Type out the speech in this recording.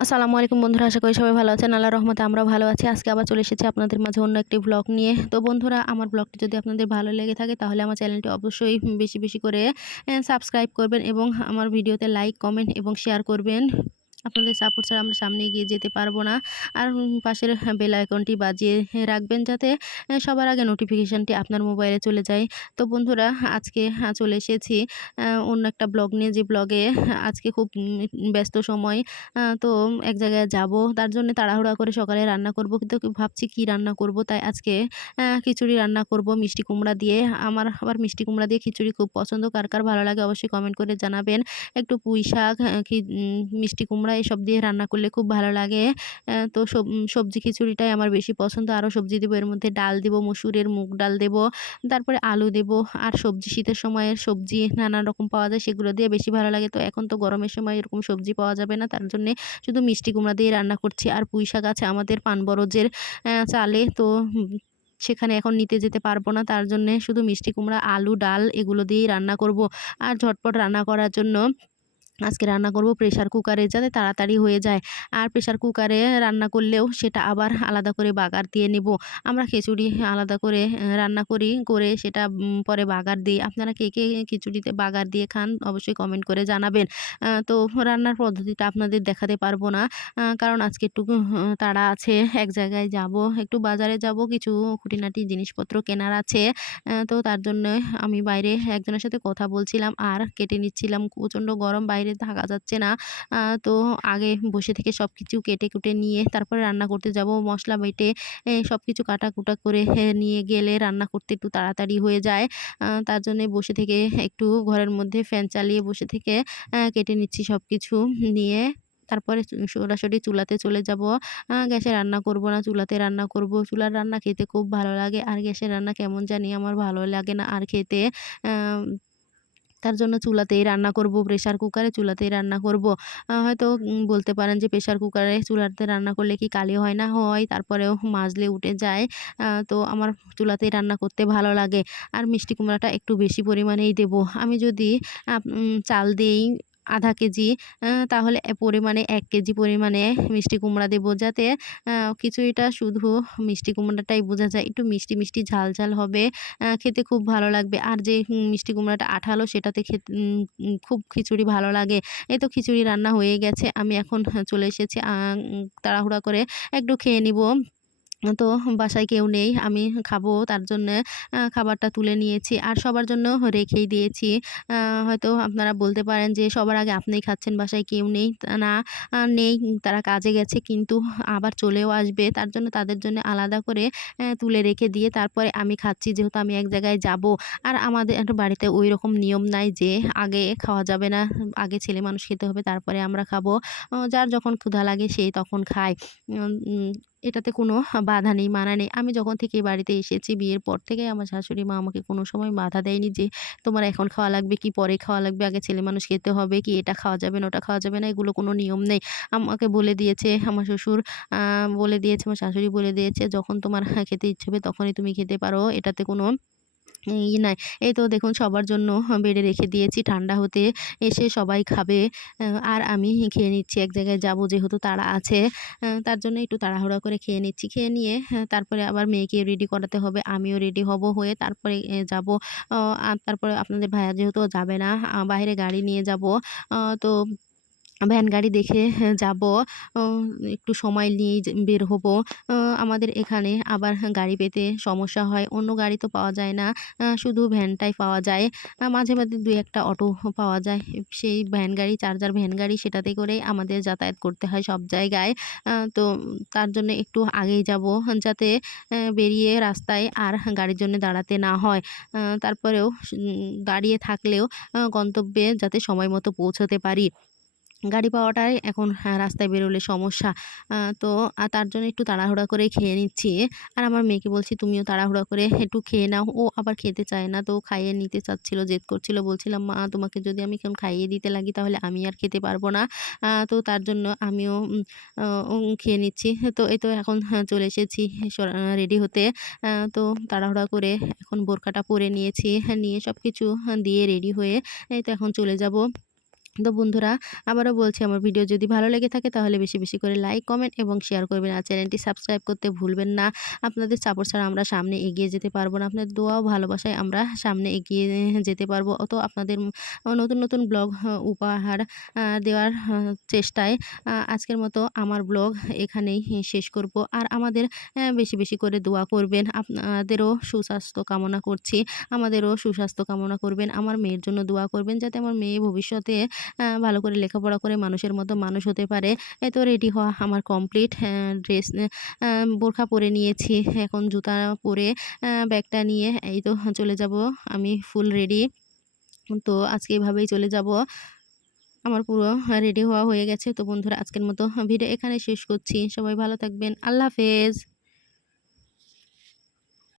আসসালামু আলাইকুম বন্ধুরা, আশা করি সবাই ভালো আছেন। আল্লাহর রহমতে আমরাও ভালো আছি। আজকে আবার চলে এসেছি আপনাদের মাঝে অন্য একটি ব্লগ নিয়ে। তো বন্ধুরা, আমার ব্লগটি যদি আপনাদের ভালো লেগে থাকে তাহলে আমার চ্যানেলটি অবশ্যই বেশি, বেশি করে সাবস্ক্রাইব করবেন এবং আমার ভিডিওতে লাইক, কমেন্ট এবং শেয়ার করবেন। আপনাদের সাপোর্ট ছাড়া আমরা সামনে এগিয়ে যেতে পারবো না। আর পাশের বেল আইকনটি বাজিয়ে রাখবেন যাতে সবার আগে নোটিফিকেশনটি আপনার মোবাইলে চলে যায়। তো বন্ধুরা, আজকে চলে এসেছি অন্য একটা ব্লগ নিয়ে, যে ব্লগে আজকে খুব ব্যস্ত সময়। তো এক জায়গায় যাব, তার জন্য তাড়াহুড়া করে সকালে রান্না করব, কিন্তু ভাবছি কি রান্না করব। তাই আজকে খিচুড়ি রান্না করব মিষ্টি কুমড়া দিয়ে। আমার আবার মিষ্টি কুমড়া দিয়ে খিচুড়ি খুব পছন্দ। কার কার ভালো লাগে অবশ্যই কমেন্ট করে জানাবেন। একটু পুঁই শাক, মিষ্টি কুমড়া এসব দিয়ে রান্না করলে খুব ভালো লাগে। তো সবজি খিচুড়িটাই আমার বেশি পছন্দ। আরও সবজি দেবো, এর মধ্যে ডাল দেবো, মসুরের মুগ ডাল দেবো, তারপরে আলু দেবো। আর সবজি, শীতের সময়ের সবজি নানান রকম পাওয়া যায়, সেগুলো দিয়ে বেশি ভালো লাগে। তো এখন তো গরমের সময় এরকম সবজি পাওয়া যাবে না, তার জন্যে শুধু মিষ্টি কুমড়া দিয়ে রান্না করছি। আর পুঁই শাক আছে আমাদের পানবরজের চালে, তো সেখানে এখন নিতে যেতে পারবো না, তার জন্যে শুধু মিষ্টি কুমড়া, আলু, ডাল এগুলো দিয়েই রান্না করব। আর ঝটপট রান্না করার জন্য আজকে রান্না করব প্রেশার কুকারে, যাতে তাড়াতাড়ি হয়ে যায়। আর প্রেশার কুকারে রান্না করলেও সেটা আবার আলাদা করে বাগার দিয়ে নেব। আমরা খিচুড়ি আলাদা করে রান্না করি, করে সেটা পরে বাগার দিই। আপনারা কে কে খিচুড়িতে বাগার দিয়ে খান অবশ্যই কমেন্ট করে জানাবেন। তো রান্নার পদ্ধতিটা আপনাদের দেখাতে পারবো না, কারণ আজকে একটু তাড়া আছে। এক জায়গায় যাব, একটু বাজারে যাব, কিছু খুঁটিনাটি জিনিসপত্র কেনার আছে। তো তার জন্য আমি বাইরে একজনের সাথে কথা বলছিলাম আর কেটে নিচ্ছিলাম। প্রচণ্ড গরম, বাইরে থাকা যাচ্ছে না। তো আগে বসে থেকে সবকিছু কেটে-কুটে নিয়ে তারপরে রান্না করতে যাব। মসলা বেটে সবকিছু কাটাকুটা করে নিয়ে গেলে রান্না করতে একটু তাড়াতাড়ি হয়ে যায়। তার জন্যে বসে থেকে একটু ঘরের মধ্যে ফ্যান চালিয়ে বসে থেকে কেটে নিচ্ছি সবকিছু নিয়ে। তারপরে সরাসরি চুলাতে চলে যাব। গ্যাসে রান্না করব না, চুলাতে রান্না করব। চুলার রান্না খেতে খুব ভালো লাগে। আর গ্যাসের রান্না কেমন জানি আমার ভালো লাগে না আর খেতে। আম তার জন্য চুলাতেই রান্না করব, প্রেশার কুকারে চুলাতেই রান্না করব। হয়তো বলতে পারেন যে প্রেশার কুকারে চুলাতে রান্না করলে কি কালি হয়? না হয়, তারপরেও মাজলে উঠে যায়। তো আমার চুলাতেই রান্না করতে ভালো লাগে। আর মিষ্টি কুমড়াটা একটু বেশি পরিমাণেই দেব। আমি যদি চাল দেই আধা কেজি, তাহলে পরিমাণে ১ কেজি পরিমাণে মিষ্টি কুমড়া দেব, যাতে খিচুড়িটা শুধু মিষ্টি কুমড়াটাই বোঝা যায়। একটু মিষ্টি, মিষ্টি ঝাল, ঝাল হবে। খেতে খুব ভালো লাগবে। আর যে মিষ্টি কুমড়াটা আঠালো সেটাতে খুব খিচুড়ি ভালো লাগে। এই তো খিচুড়ি রান্না হয়ে গেছে। আমি এখন চলে এসেছি তাড়াহুড়া করে একটু খেয়ে নিব। তো বাসায় কেউ নেই, আমি খাবো, তার জন্যে খাবারটা তুলে নিয়েছি আর সবার জন্য রেখেই দিয়েছি। হয়তো আপনারা বলতে পারেন যে সবার আগে আপনিই খাচ্ছেন, বাসায় কেউ নেই। না, নেই, তারা কাজে গেছে, কিন্তু আবার চলেও আসবে। তার জন্য তাদের জন্য আলাদা করে তুলে রেখে দিয়ে তারপরে আমি খাচ্ছি, যেহেতু আমি এক জায়গায় যাব। আর আমাদের বাড়িতে ওইরকম নিয়ম নাই যে আগে খাওয়া যাবে না, আগে ছেলে মানুষ খেতে হবে তারপরে আমরা খাবো। যার যখন ক্ষুধা লাগে সেই তখন খায়। উম উম এটাতে কোনো বাধা নেই, মানা নেই। আমি যখন থেকে এই বাড়িতে এসেছি, বিয়ের পর থেকে আমার শাশুড়ি মা আমাকে কোনো সময় বাধা দেয়নি যে তোমার এখন খাওয়া লাগবে কি পরে খাওয়া লাগবে, আগে ছেলে মানুষ খেতে হবে কি, এটা খাওয়া যাবে না ওটা খাওয়া যাবে না, এগুলো কোনো নিয়ম নেই। আমাকে বলে দিয়েছে আমার শ্বশুর, বলে দিয়েছে আমার শাশুড়ি, বলে দিয়েছে যখন তোমার খেতে ইচ্ছে হবে তখনই তুমি খেতে পারো। এটাতে কোনো নাই। এই তো দেখুন সবার জন্য বেড়ে রেখে দিয়েছি, ঠান্ডা হতে এসে সবাই খাবে। আর আমি খেয়ে নিচ্ছি, এক জায়গায় যাবো যেহেতু তাড়া আছে। তার জন্য একটু তাড়াহুড়া করে খেয়ে নিচ্ছি। খেয়ে নিয়ে তারপরে আবার মেয়েকে রেডি করাতে হবে। আমিও রেডি হব, হয়ে তারপরে যাবো। আর তারপরে আপনাদের ভাইয়া যেহেতু যাবে না, বাইরে গাড়ি নিয়ে যাবো। তো ভ্যান গাড়ি দেখে যাবো। ও একটু সময় নিয়েই বের হবো। আমাদের এখানে আবার গাড়ি পেতে সমস্যা হয়। অন্য গাড়ি তো পাওয়া যায় না। শুধু ভ্যানটাই পাওয়া যায়। মাঝে, মাঝে ২-১ টা অটো পাওয়া যায়। সেই ভ্যান গাড়ি, চার্জার ভ্যান গাড়ি, সেটাতে করেই আমাদের যাতায়াত করতে হয় সব জায়গায়। তো তার জন্য একটু আগেই যাবো, যাতে বেরিয়ে রাস্তায় আর গাড়ির জন্য দাঁড়াতে না হয়। তারপরেও দাঁড়িয়ে থাকলেও গন্তব্যে যাতে সময় মতো পৌঁছতে পারি। গাড়ি পাওয়াটাই এখন রাস্তায় বেরোলে সমস্যা। তো তার জন্য একটু তাড়াহুড়া করে খেয়ে নিচ্ছি। আর আমার মেয়েকে বলছি তুমিও তাড়াহুড়া করে একটু খেয়ে নাও। ও আবার খেতে চায় না, তো খাইয়ে নিতে চাচ্ছিল, জেদ করছিল। বলছিলাম, মা তোমাকে যদি আমি এখন খাইয়ে দিতে লাগি তাহলে আমি আর খেতে পারবো না। তো তার জন্য আমিও খেয়ে নিচ্ছি। তো এই তো এখন চলে এসেছি রেডি হতে। তো তাড়াহুড়া করে এখন বোরকাটা পরে নিয়েছি। নিয়ে সবকিছু দিয়ে রেডি হয়ে এই তো এখন চলে যাব। তো বন্ধুরা, আবারও বলছি, আমার ভিডিও যদি ভালো লেগে থাকে তাহলে বেশি বেশি করে লাইক, কমেন্ট এবং শেয়ার করবেন। আর চ্যানেলটি সাবস্ক্রাইব করতে ভুলবেন না। আপনাদের সাপোর্ট ছাড়া আমরা সামনে এগিয়ে যেতে পারবো না। আপনাদের দোয়া ও ভালোবাসায় আমরা সামনে এগিয়ে যেতে পারবো। আপনাদের নতুন নতুন ব্লগ উপহার দেওয়ার চেষ্টায় আজকের মতো আমার ব্লগ এখানেই শেষ করব। আর আমাদের বেশি বেশি করে দোয়া করবেন। আপনাদেরও সুস্বাস্থ্য কামনা করছি। আমাদেরও সুস্বাস্থ্য কামনা করবেন। আমার মেয়ের জন্য দোয়া করবেন, যাতে আমার মেয়ে ভবিষ্যতে ভালো করে লেখাপড়া করে মানুষের মতো মানুষ হতে পারে। এই তো রেডি হওয়া আমার কমপ্লিট। ড্রেস বোরখা পরে নিয়েছি। এখন জুতা পরে ব্যাগটা নিয়ে এই তো চলে যাব। আমি ফুল রেডি। তো আজকে এভাবেই চলে যাব। আমার পুরো রেডি হওয়া হয়ে গেছে। তো বন্ধুরা, আজকের মতো ভিডিও এখানে শেষ করছি। সবাই ভালো থাকবেন। আল্লাহ হাফেজ।